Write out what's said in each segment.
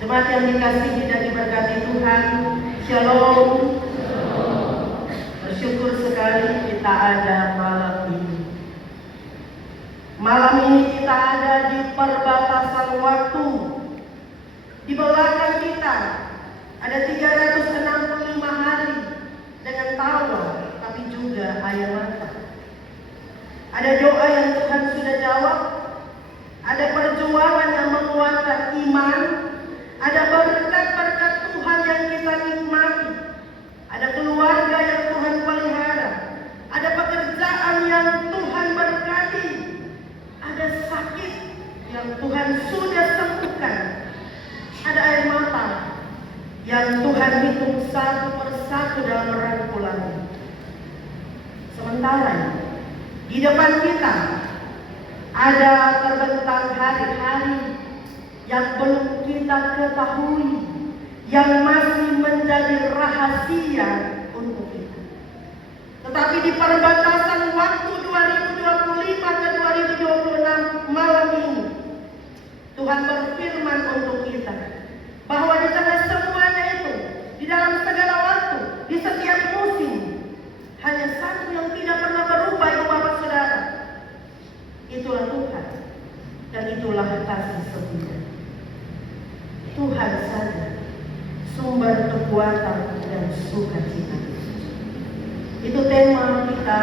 Jemaat yang dikasihi dan diberkati Tuhan, Shalom. Bersyukur sekali kita ada malam ini. Malam ini kita ada di perbatasan waktu. Di belakang kita ada 365 hari dengan tawa, tapi juga air mata. Ada doa yang Tuhan sudah jawab. Ada perjuangan yang menguatkan iman. Ada berkat-berkat Tuhan yang kita nikmati. Ada keluarga yang Tuhan pelihara. Ada pekerjaan yang Tuhan berkati. Ada sakit yang Tuhan sudah sembuhkan. Ada air mata yang Tuhan hitung satu persatu dalam rangkulannya. Sementara di depan kita ada terbentang hari-hari yang belum kita ketahui, yang masih menjadi rahasia untuk kita. Tetapi di perbatasan waktu 2025 ke 2026 malam ini, Tuhan berfirman untuk kita bahwa di tengah semuanya itu, di dalam segala waktu, di setiap musim, hanya satu yang tidak pernah berubah, Ibu Bapak Saudara. Itulah Tuhan, dan itulah kasih setia. Tuhan saja sumber kekuatan dan sukacita. Itu tema kita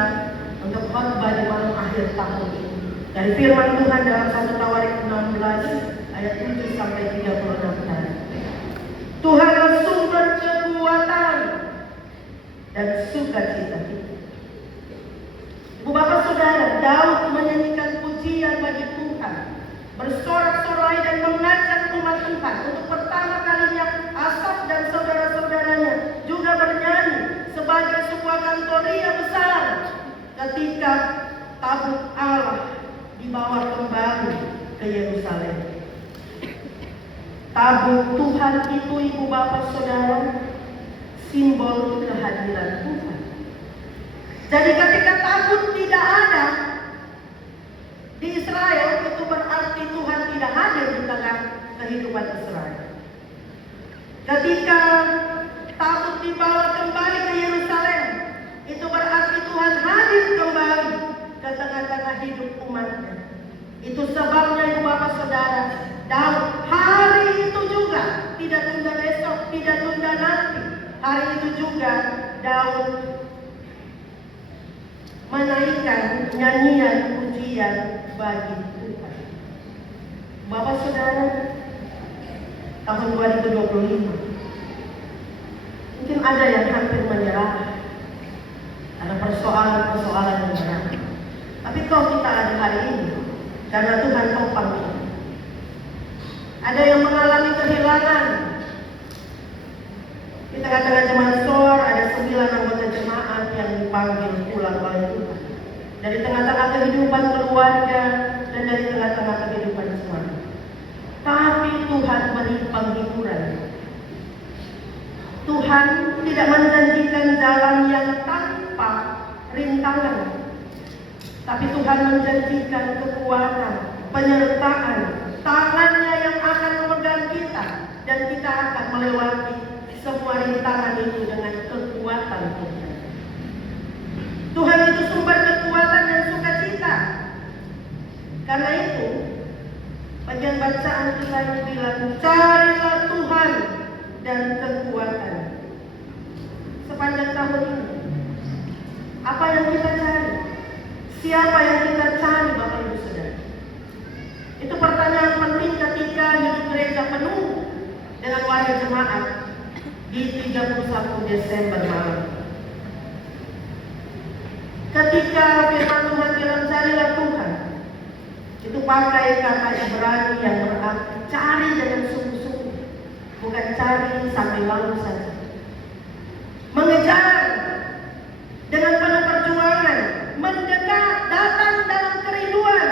untuk khotbah di malam akhir tahun ini. Dari firman Tuhan dalam 1 Tawarik 16 ayat 7 sampai 36 tadi. Tuhanlah sumber kekuatan dan sukacita kita. Ibu Bapak Saudara, Daud menyanyikan pujian bagi Tuhan, bersorak-sorai dan mengajak umat Tuhan untuk pertama kalinya. Asaf dan saudara-saudaranya juga bernyanyi sebagai sebuah kantoria besar ketika tabut Allah dibawa kembali ke Yerusalem. Tabut Tuhan itu, Ibu Bapak Saudara, simbol kehadiran Tuhan. Jadi ketika tabut tidak ada di Israel, itu berarti Tuhan tidak hadir di tengah kehidupan Israel. Ketika tabut dibawa kembali ke Yerusalem, itu berarti Tuhan hadir kembali ke tengah-tengah hidup umatnya. Itu sebabnya, Ibu Bapak Saudara, Daud hari itu juga, tidak tunda besok, tidak tunda nanti, hari itu juga Daud menaikkan nyanyian pujian bagi Tuhan. Bapak Saudara, tahun 2025 mungkin ada yang hampir menyerah, ada persoalan-persoalan yang berat. Tapi kalau kita ada hari ini karena Tuhan topang kita. Ada yang mengalami kehilangan. Di tengah-tengah jemaat SOR ada 9 anggota jemaat yang dipanggil pulang oleh Tuhan. Dari tengah-tengah kehidupan keluarga dan dari tengah-tengah kehidupan jemaat. Tapi Tuhan beri penghiburan. Tuhan tidak menjanjikan jalan yang tanpa rintangan. Tapi Tuhan menjanjikan kekuatan, penyertaan, tangannya yang akan memegang kita. Dan kita akan melewati semua rintangan itu dengan kekuatan Tuhan. Tuhan itu sumber kekuatan dan sukacita. Karena itu, bagian bacaan kita yang bilang, carilah Tuhan dan kekuatan. Sepanjang tahun ini, apa yang kita cari? Siapa yang kita cari, Bapak Ibu Saudara? Itu pertanyaan penting ketika hidup gereja penuh dengan warga jemaat di 31 Desember malam. Ketika firman Tuhan bilang carilah Tuhan, itu pakai kata Ibrani yang berarti cari dengan sungguh-sungguh, bukan cari sampai lalu saja. Mengejar dengan penuh perjuangan, mendekat, datang dalam kerinduan.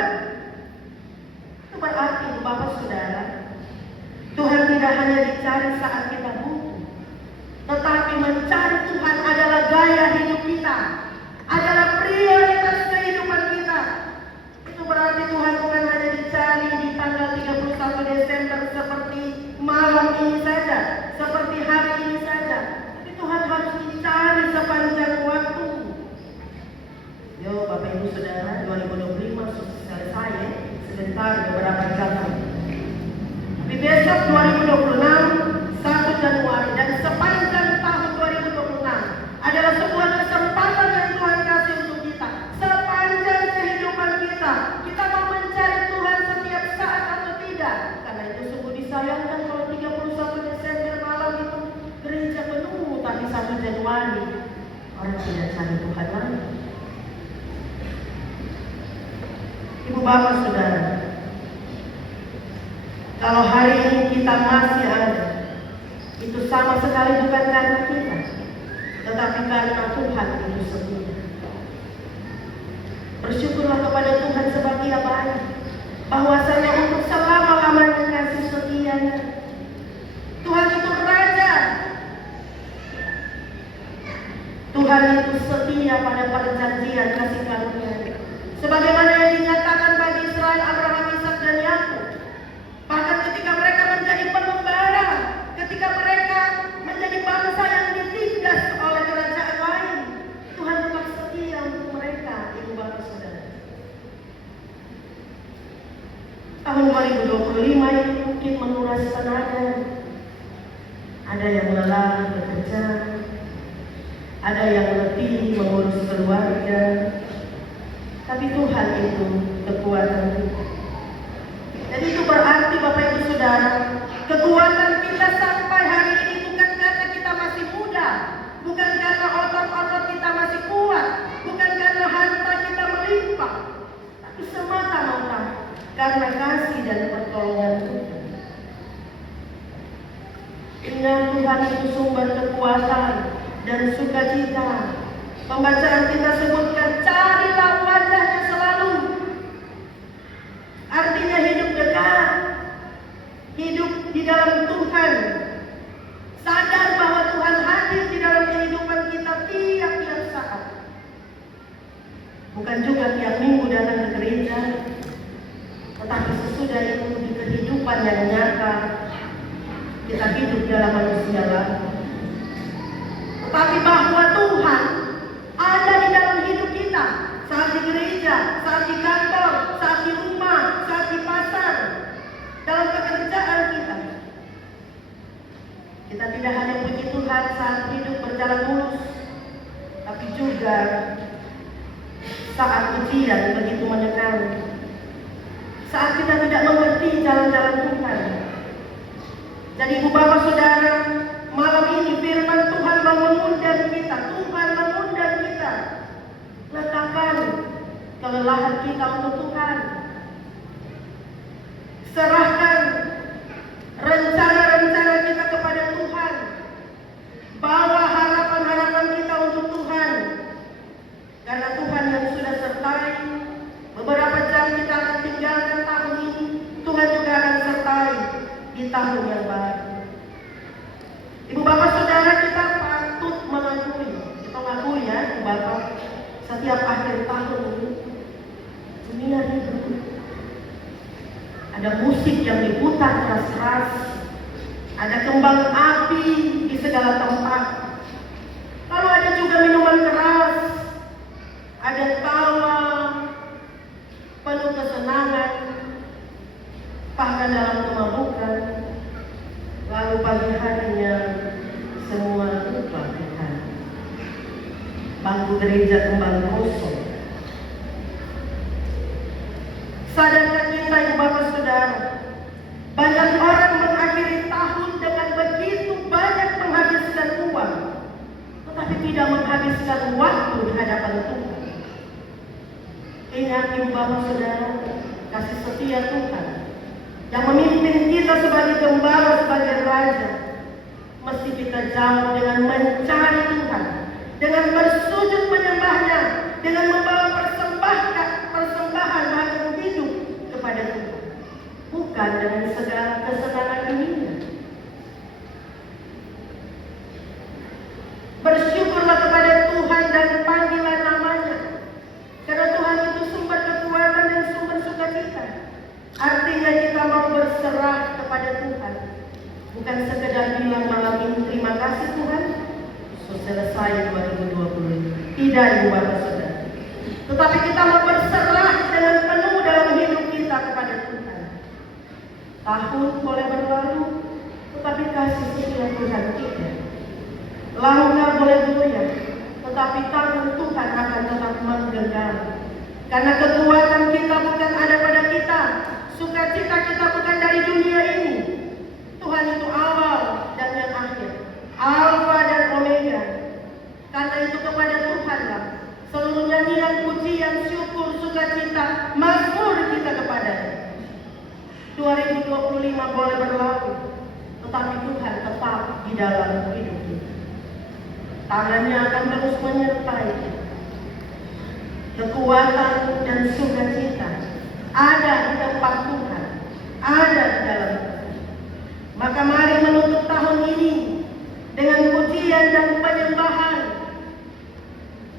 Itu berarti, Bapak Saudara, Tuhan tidak hanya dicari saat kita butuh, tetapi mencari Tuhan adalah gaya hidup kita, adalah prioritas kehidupan kita. Itu berarti Tuhan bukan hanya dicari di tanggal 31 Desember seperti malam besok 2026, 1 Januari, dan sepanjang tahun 2026 adalah sebuah kesempatan yang Tuhan kasih untuk kita. Sepanjang kehidupan kita, kita mau mencari Tuhan setiap saat atau tidak? Karena itu sungguh disayangkan kalau 31 Desember malam itu gereja penuh, tapi 1 Januari orang tidak cari Tuhan lagi. Ibu bapak saudara, kalau hari ini kita masih ada, itu sama sekali bukan karena kita, tetapi karena Tuhan itu sendiri. Bersyukurlah kepada Tuhan sebab Dia baik, bahwasanya untuk selama-lamanya kasih setianya. Tuhan itu Raja. Tuhan itu setia pada perjanjian kasih karunia. Sebagaimana yang dinyatakan bagi Israel, Abraham, Ishak, dan Yakub. Bahkan ketika mereka menjadi pengembara, ketika mereka menjadi bangsa yang ditindas oleh kerajaan lain, Tuhan tetap setia untuk mereka, ibu bapak saudara. Tahun 2025 ini mungkin menguras tenaga. Ada yang lelah bekerja, ada yang letih mengurus keluarga. Tapi Tuhan itu kekuatan kita. Jadi itu berarti Bapak Ibu Saudara, kekuatan kita sampai hari ini bukan karena kita masih muda, bukan karena otot-otot kita masih kuat, bukan karena harta kita melimpah, tapi semata-mata karena kasih dan pertolongan Tuhan. Ingat, Tuhan itu sumber kekuatan dan sukacita. Pembacaan kita sebutkan, carilah wajahnya selalu. Artinya hidup dekat, hidup di dalam Tuhan, sadar bahwa Tuhan hadir di dalam kehidupan kita tiap-tiap saat. Bukan juga tiap minggu datang ke gereja, tetapi sesudah itu di kehidupan yang nyata kita hidup dalam manusia lagi. Tetapi bahwa Tuhan ada di dalam hidup kita, saat di gereja, saat di kantor, saat di rumah, saat di pasar, dalam pekerjaan kita. Kita tidak hanya puji Tuhan saat hidup berjalan mulus, tapi juga saat ujian begitu menekan, saat kita tidak mengerti jalan-jalan Tuhan. Jadi ibu bapak saudara, malam ini firman Tuhan mengundang kita. Tuhan mengundang kita. Letakkan kelelahan kita untuk Tuhan. Serahkan rencana-rencana kita kepada Tuhan. Bawa harapan-harapan kita untuk Tuhan. Karena Tuhan yang sudah sertai, beberapa jam kita akan tinggalkan tahun ini, Tuhan juga akan sertai di tahun yang baru. Ibu bapak saudara, kita patut mengakui, kita mengakui ya ibu bapak, setiap akhir tahun ini dunia hidup. Ada musik yang diputar keras-keras, ada kembang api di segala tempat. Lalu ada juga minuman keras, ada tawa penuh kesenangan, bahkan dalam kemabukan. Lalu pagi harinya semua lupa Tuhan. Bangku gereja kembali kosong. Sadarkah kita ibu bapak saudara, banyak orang mengakhiri tahun dengan begitu banyak menghabiskan uang, tetapi tidak menghabiskan waktu di hadapan Tuhan. Ingat ibu bapak saudara, kasih setia Tuhan yang memimpin kita sebagai gembala, sebagai raja, mesti kita jawab dengan mencari Tuhan, dengan bersujud menyembahnya, dengan membawa persembahan hasil hidup kepada Tuhan, bukan dengan segala kesenangan dunia. Bersyukurlah kepada Tuhan dan panggilan namanya, karena Tuhan itu sumber kekuatan dan sumber sukacita. Artinya kita mau berserah kepada Tuhan, bukan sekedar bilang malam ini terima kasih Tuhan, selesai 2020. Tidak ibu bapak saudara, tetapi kita mau berserah dengan penuh dalam hidup kita kepada Tuhan. Tahun boleh berlalu, tetapi kasih setia Tuhan tidak. Langkah boleh goyah, tetapi tangan Tuhan akan tetap menggenggam. Karena kekuatan kita bukan ada pada kita, sukacita kita bukan dari dunia ini. Tuhan itu awal dan yang akhir, Alfa dan Omega. Karena itu kepada Tuhanlah seluruh nyanyian, pujian, syukur, sukacita, mazmur kita kepada-Nya. 2025 boleh berlalu, tetapi Tuhan tetap di dalam hidup kita. Tangannya akan terus menyertai kita. Kekuatan dan sukacita ada di tempat Tuhan, ada di dalam kita. Maka mari menutup tahun ini dengan pujian dan penyembahan.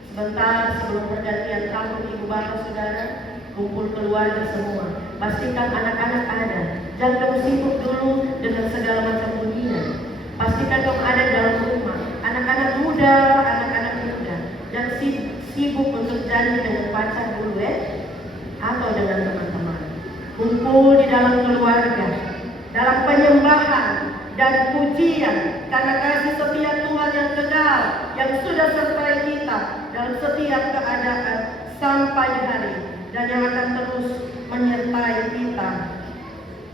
Sebentar sebelum pergantian tahun, ibu bapak saudara, kumpul keluarga semua. Pastikan anak-anak ada. Jangan kamu sibuk dulu dengan segala macam pujian. Pastikan kamu ada dalam rumah. Anak-anak muda. Jangan sibuk untuk janji dengan pacar dulu atau dengan teman-teman. Kumpul di dalam keluarga, dalam penyembahan dan pujian, karena kasih setia Tuhan yang kekal, yang sudah sertai kita dalam setiap keadaan sampai hari, dan yang akan terus menyertai kita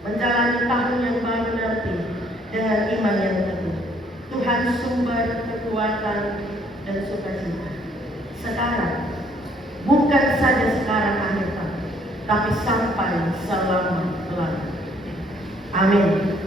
menjalani tahun yang baru nanti dengan iman yang teguh. Tuhan sumber kekuatan dan sukacita sekarang, bukan saja sekarang akhir tahun, tapi sampai selama-lamanya. Amin.